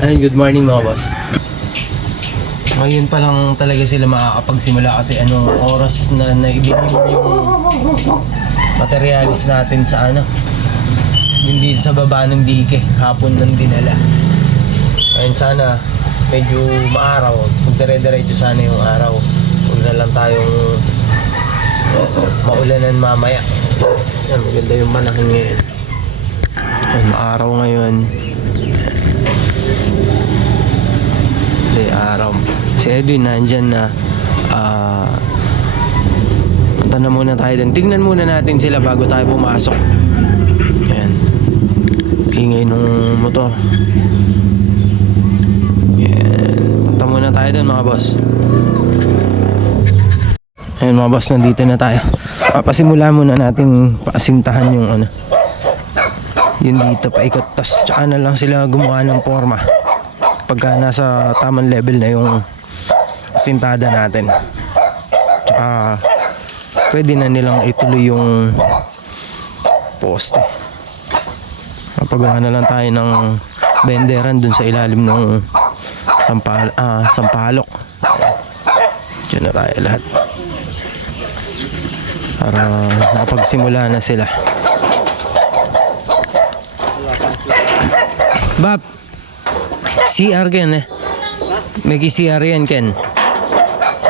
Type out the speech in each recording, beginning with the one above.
Ayun, good morning mga boss. Ngayon pa lang talaga sila makakapagsimula kasi anong oras na na-deliver yung materialis natin sa hindi sa baba ng dike, hapon nang dinala. Ayun, sana medyo maaraw, kung dire-diretso sana yung araw, huwag na lang tayong maulanan mamaya. Yan, maganda yung manahing ngayon. Ayun, maaraw ngayon. Araw. Si Edwin nandyan na. Punta na muna tayo dun. Tingnan muna natin sila bago tayo pumasok. Ayan. Ingay nung motor. Ayan. Punta muna tayo dun mga boss. Ayan mga boss, nandito na tayo. Papasimula muna natin paasintahan yung yun dito paikot. Tas tsaka na lang sila gumawa ng forma pagka nasa tamang level na yung sintada natin. Tsaka pwede na nilang ituloy yung poste. Mapagawa na lang tayo ng benderan dun sa ilalim ng sampalok. Diyan na tayo lahat para makapagsimula na sila. Bab, CR Ken may CR yan Ken.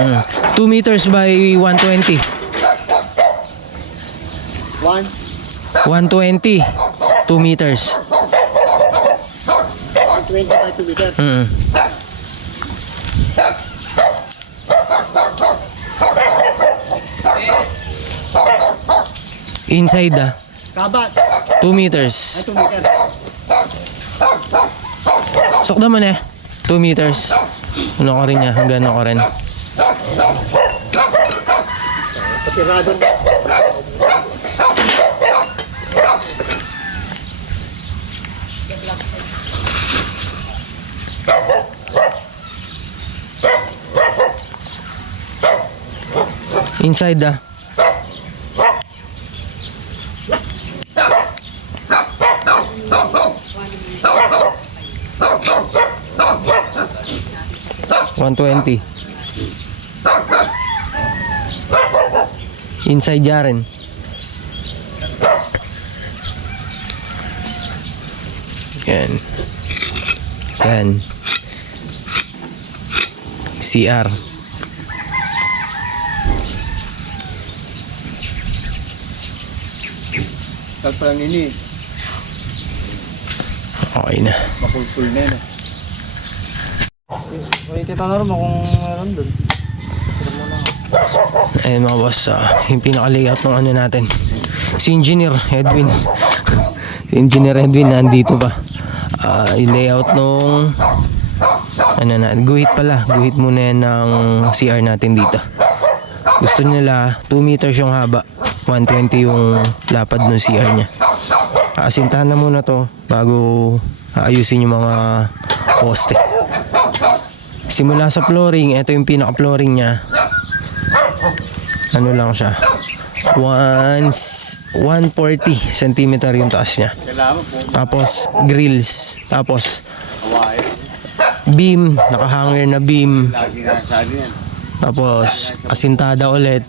2 meters by 120. 120 2 meters. 120 by 2 meters. Inside Kabat. 2 meters. 2 meters. Sokda mo na 2 meters. Ano ko rin niya, hanggang ako rin. Patirado. Inside 120. Inside rin. Yan. Yan. CR. Tagparang ini. Okay na. Makulpul na yun. May titanong mo kung meron doon. Ayun mga boss, yung pinaka-layout ng natin. Si Engineer Edwin. Si Engineer Edwin nandito pa. Yung layout nung guhit pala. Guhit muna yan ng CR natin dito. Gusto nila 2 meters yung haba, 120 yung lapad ng CR nya. Asintahan na muna to bago ayusin yung mga poste. Simula sa flooring, ito yung pinaka-flooring niya. Ano lang siya, 140 cm yung taas niya. Tapos grills, tapos beam, nakahanger na beam. Tapos asintada ulit.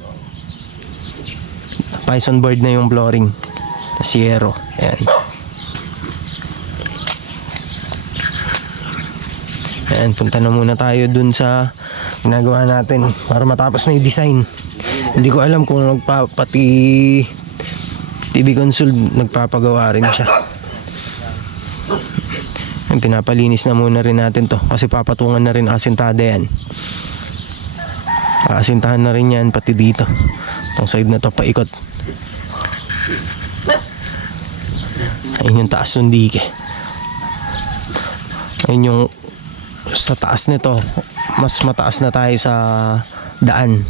Python board na yung flooring. Sierra. Ayan. Ayan, punta na muna tayo dun sa ginagawa natin para matapos na yung design. Hindi ko alam kung pati TV console nagpapagawa rin siya. Pinapalinis na muna rin natin to kasi papatungan na rin asintada yan. Asintahan na rin yan pati dito. Itong side na to paikot. Ayun yung taas ng dike. Ayun yung sa taas nito, mas mataas na tayo sa daan.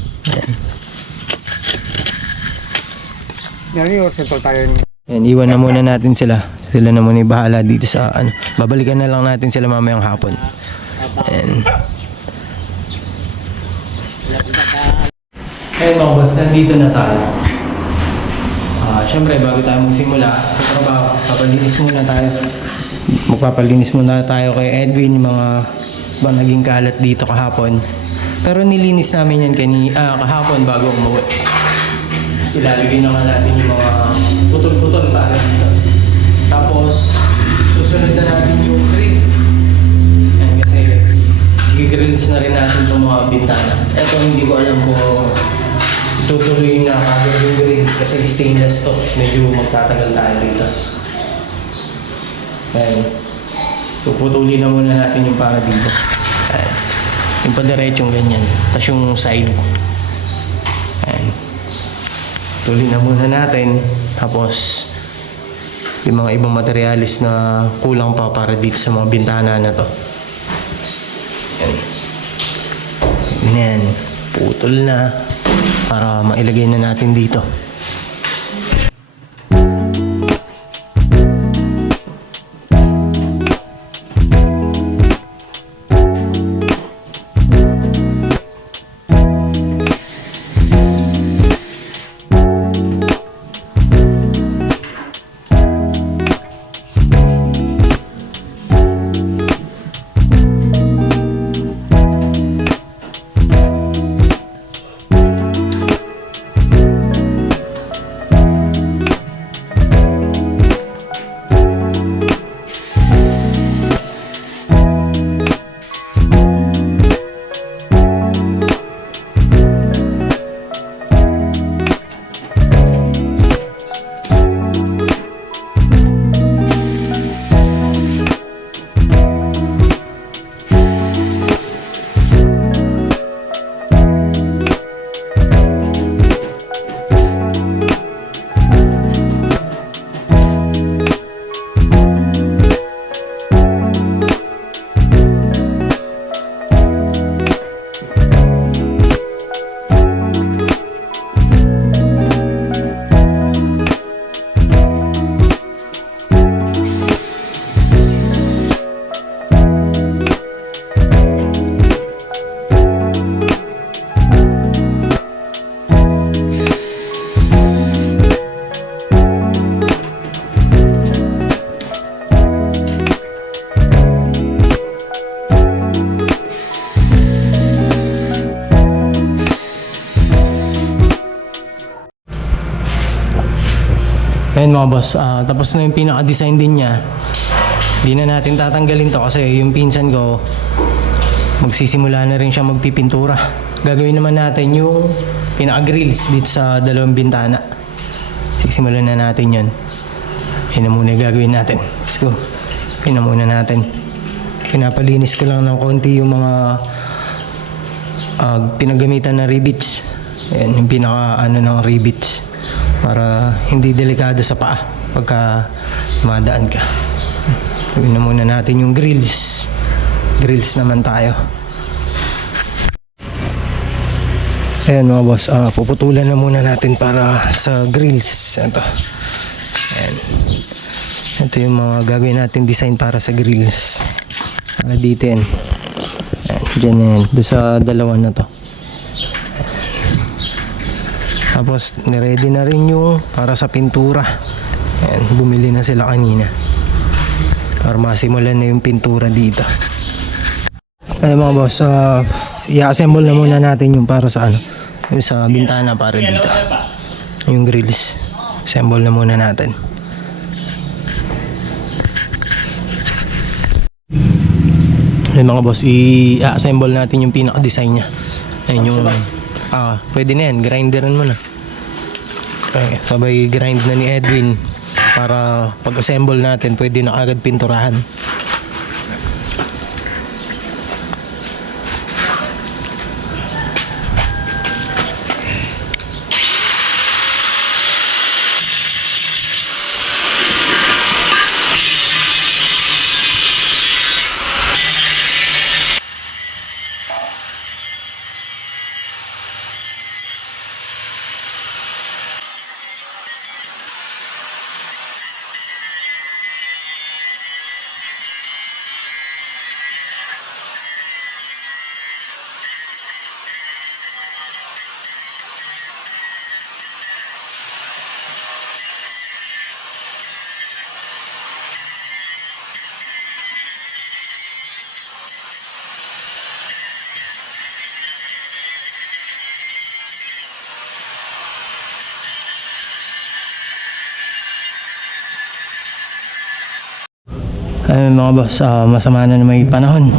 Yan yung simple tayo. Yan, iwan na muna natin sila. Sila na muna yung bahala dito sa babalikan na lang natin sila mamayang hapon. Ayan. Hey mga boss, nandito na tayo. Siyempre bago tayo magsimula sa trabaho, papalinis muna tayo. Magpapalinis muna tayo kay Edwin, yung mga bang naging kalat dito kahapon. Pero nilinis namin yan kahapon bago umuwi. Ilalagay naman natin yung mga putol-putol para dito. Tapos, susunod na natin yung grills. Yan, kasi i-grills na rin natin itong mga bintana. Ito hindi ko alam kung tutuloy na kagad yung grills kasi stainless to. Medyo magtatagal tayo dito. Ayan. Puputulin na muna natin yung para dito. Ayan. Yung padiretsyong ganyan. Tapos yung side. Ayan. Tuloy na muna natin. Tapos yung mga ibang materialis na kulang pa para dito sa mga bintana na to. Ayan. Ganyan. Putol na. Para mailagay na natin dito. Ayan mga boss, tapos na yung pinaka-design din niya. Hindi na natin tatanggalin to kasi yung pinsan ko magsisimula na rin siya magpipintura. Gagawin naman natin yung pinaka-grills dito sa dalawang bintana. Sisimulan na natin yun. Yun na muna yung gagawin natin. Let's go. Yun na muna natin. Pinapalinis ko lang ng konti yung mga pinagamitan na rivets. Ayan, yung pinaka ng rivets. Para hindi delikado sa paa pagka madaan ka. Gawin na muna natin yung grills. Grills naman tayo. Ayan mga boss, puputulan na muna natin para sa grills. Ito. Ayan. Ito yung mga gagawin natin design para sa grills. Para dito yan. Ayan, dyan na yan. Doon sa dalawa na to. Tapos niready na rin yung para sa pintura. Ayan, bumili na sila kanina. Para masimulan na yung pintura dito. Ayan mga boss, i-assemble na muna natin yung para sa yung sa bintana para dito. Yung grills. Assemble na muna natin. Ayan mga boss, i-assemble natin yung pinaka-design niya. Ayan yung pwede na yan, grinderan mo na. Okay, sabay grind na ni Edwin para pag-assemble natin pwede na agad pinturahan. Ayun mga boss, masama na may panahon.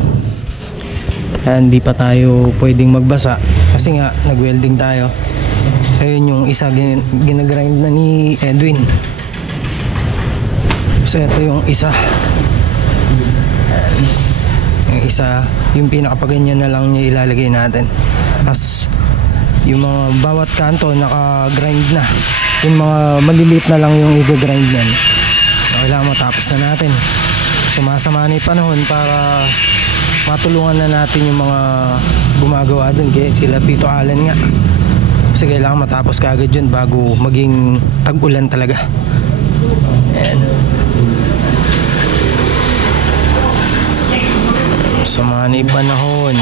Kaya hindi pa tayo pwedeng magbasa kasi nga nag-welding tayo. Ayun yung isa ginagrind na ni Edwin. So ito yung isa. Ayan. Yung isa, yung pinakapaganyan na lang niya ilalagay natin. Tapos yung mga bawat kanto naka-grind na. Yung mga maliliit na lang yung i-grind yan. Kailangan matapos na natin. Sumasama na yung panahon para matulungan na natin yung mga gumagawa dun. Kaya sila Tito Alan nga. Kasi kailangan matapos kaagad yun bago maging tag-ulan talaga. Ayan. Sama na yung panahon.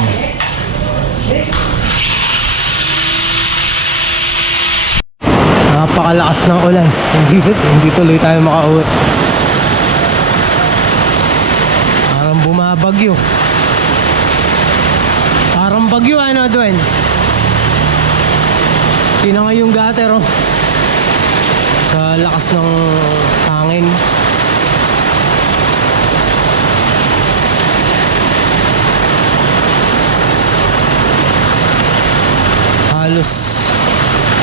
Napakalakas ng ulan. Hindi tuloy tayo makauwi. Parang bumabagyo. Parang bagyo ano, Dwayne? Tinangay yung gutter oh. Sa lakas ng hangin. Halos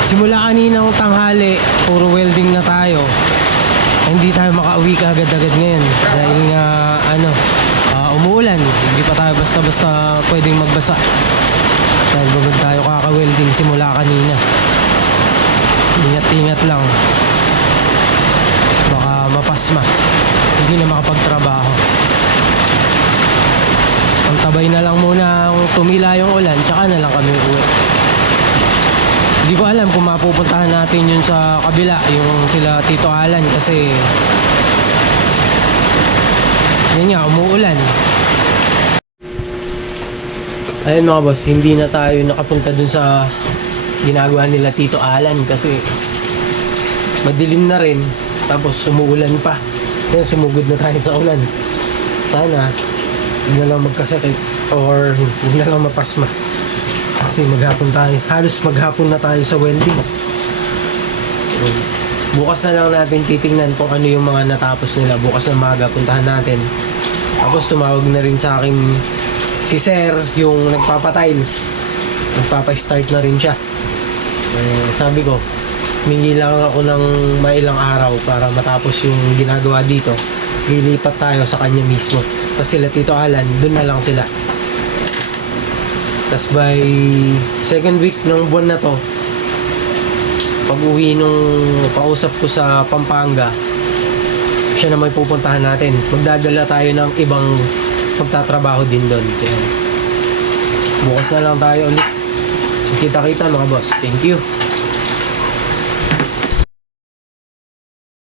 simula kaninang tanghali puro welding na tayo. Hindi tayo makauwi kaagad-agad ngayon dahil nga umuulan. Hindi pa tayo basta-basta pwedeng magbasa dahil bagod tayo kaka-welding simula kanina. Ingat-ingat lang, baka mapasma, hindi na makapagtrabaho. Antabay na lang muna kung tumila yung ulan, tsaka na lang kami uwi. Hindi ko alam kung mapupuntahan natin yun sa kabila, yung sila Tito Alan, kasi yun nga, umuulan. Ayun mga boss, hindi na tayo nakapunta dun sa ginagawa nila Tito Alan kasi madilim na rin, tapos umuulan pa. Kaya sumugod na tayo sa ulan. Sana huwag na lang magkasakit or huwag na lang mapasma. Kasi maghapon tayo, halos maghapon na tayo sa welding. Bukas na lang natin titingnan kung ano yung mga natapos nila. Bukas na maga, puntahan natin. Tapos tumawag na rin sa akin si Sir, yung nagpapa-tiles. Nagpapa-start na rin siya. Sabi ko, humingi lang ako ng mailang araw para matapos yung ginagawa dito. Lilipat tayo sa kanya mismo. Tapos sila Tito Alan, dun na lang sila. Tapos by second week ng buwan na to, pag uwi nung pausap ko sa Pampanga, siya na may pupuntahan natin. Magdadala tayo ng ibang magtatrabaho din doon. Kaya bukas na lang tayo ulit. Kita-kita mga boss. Thank you.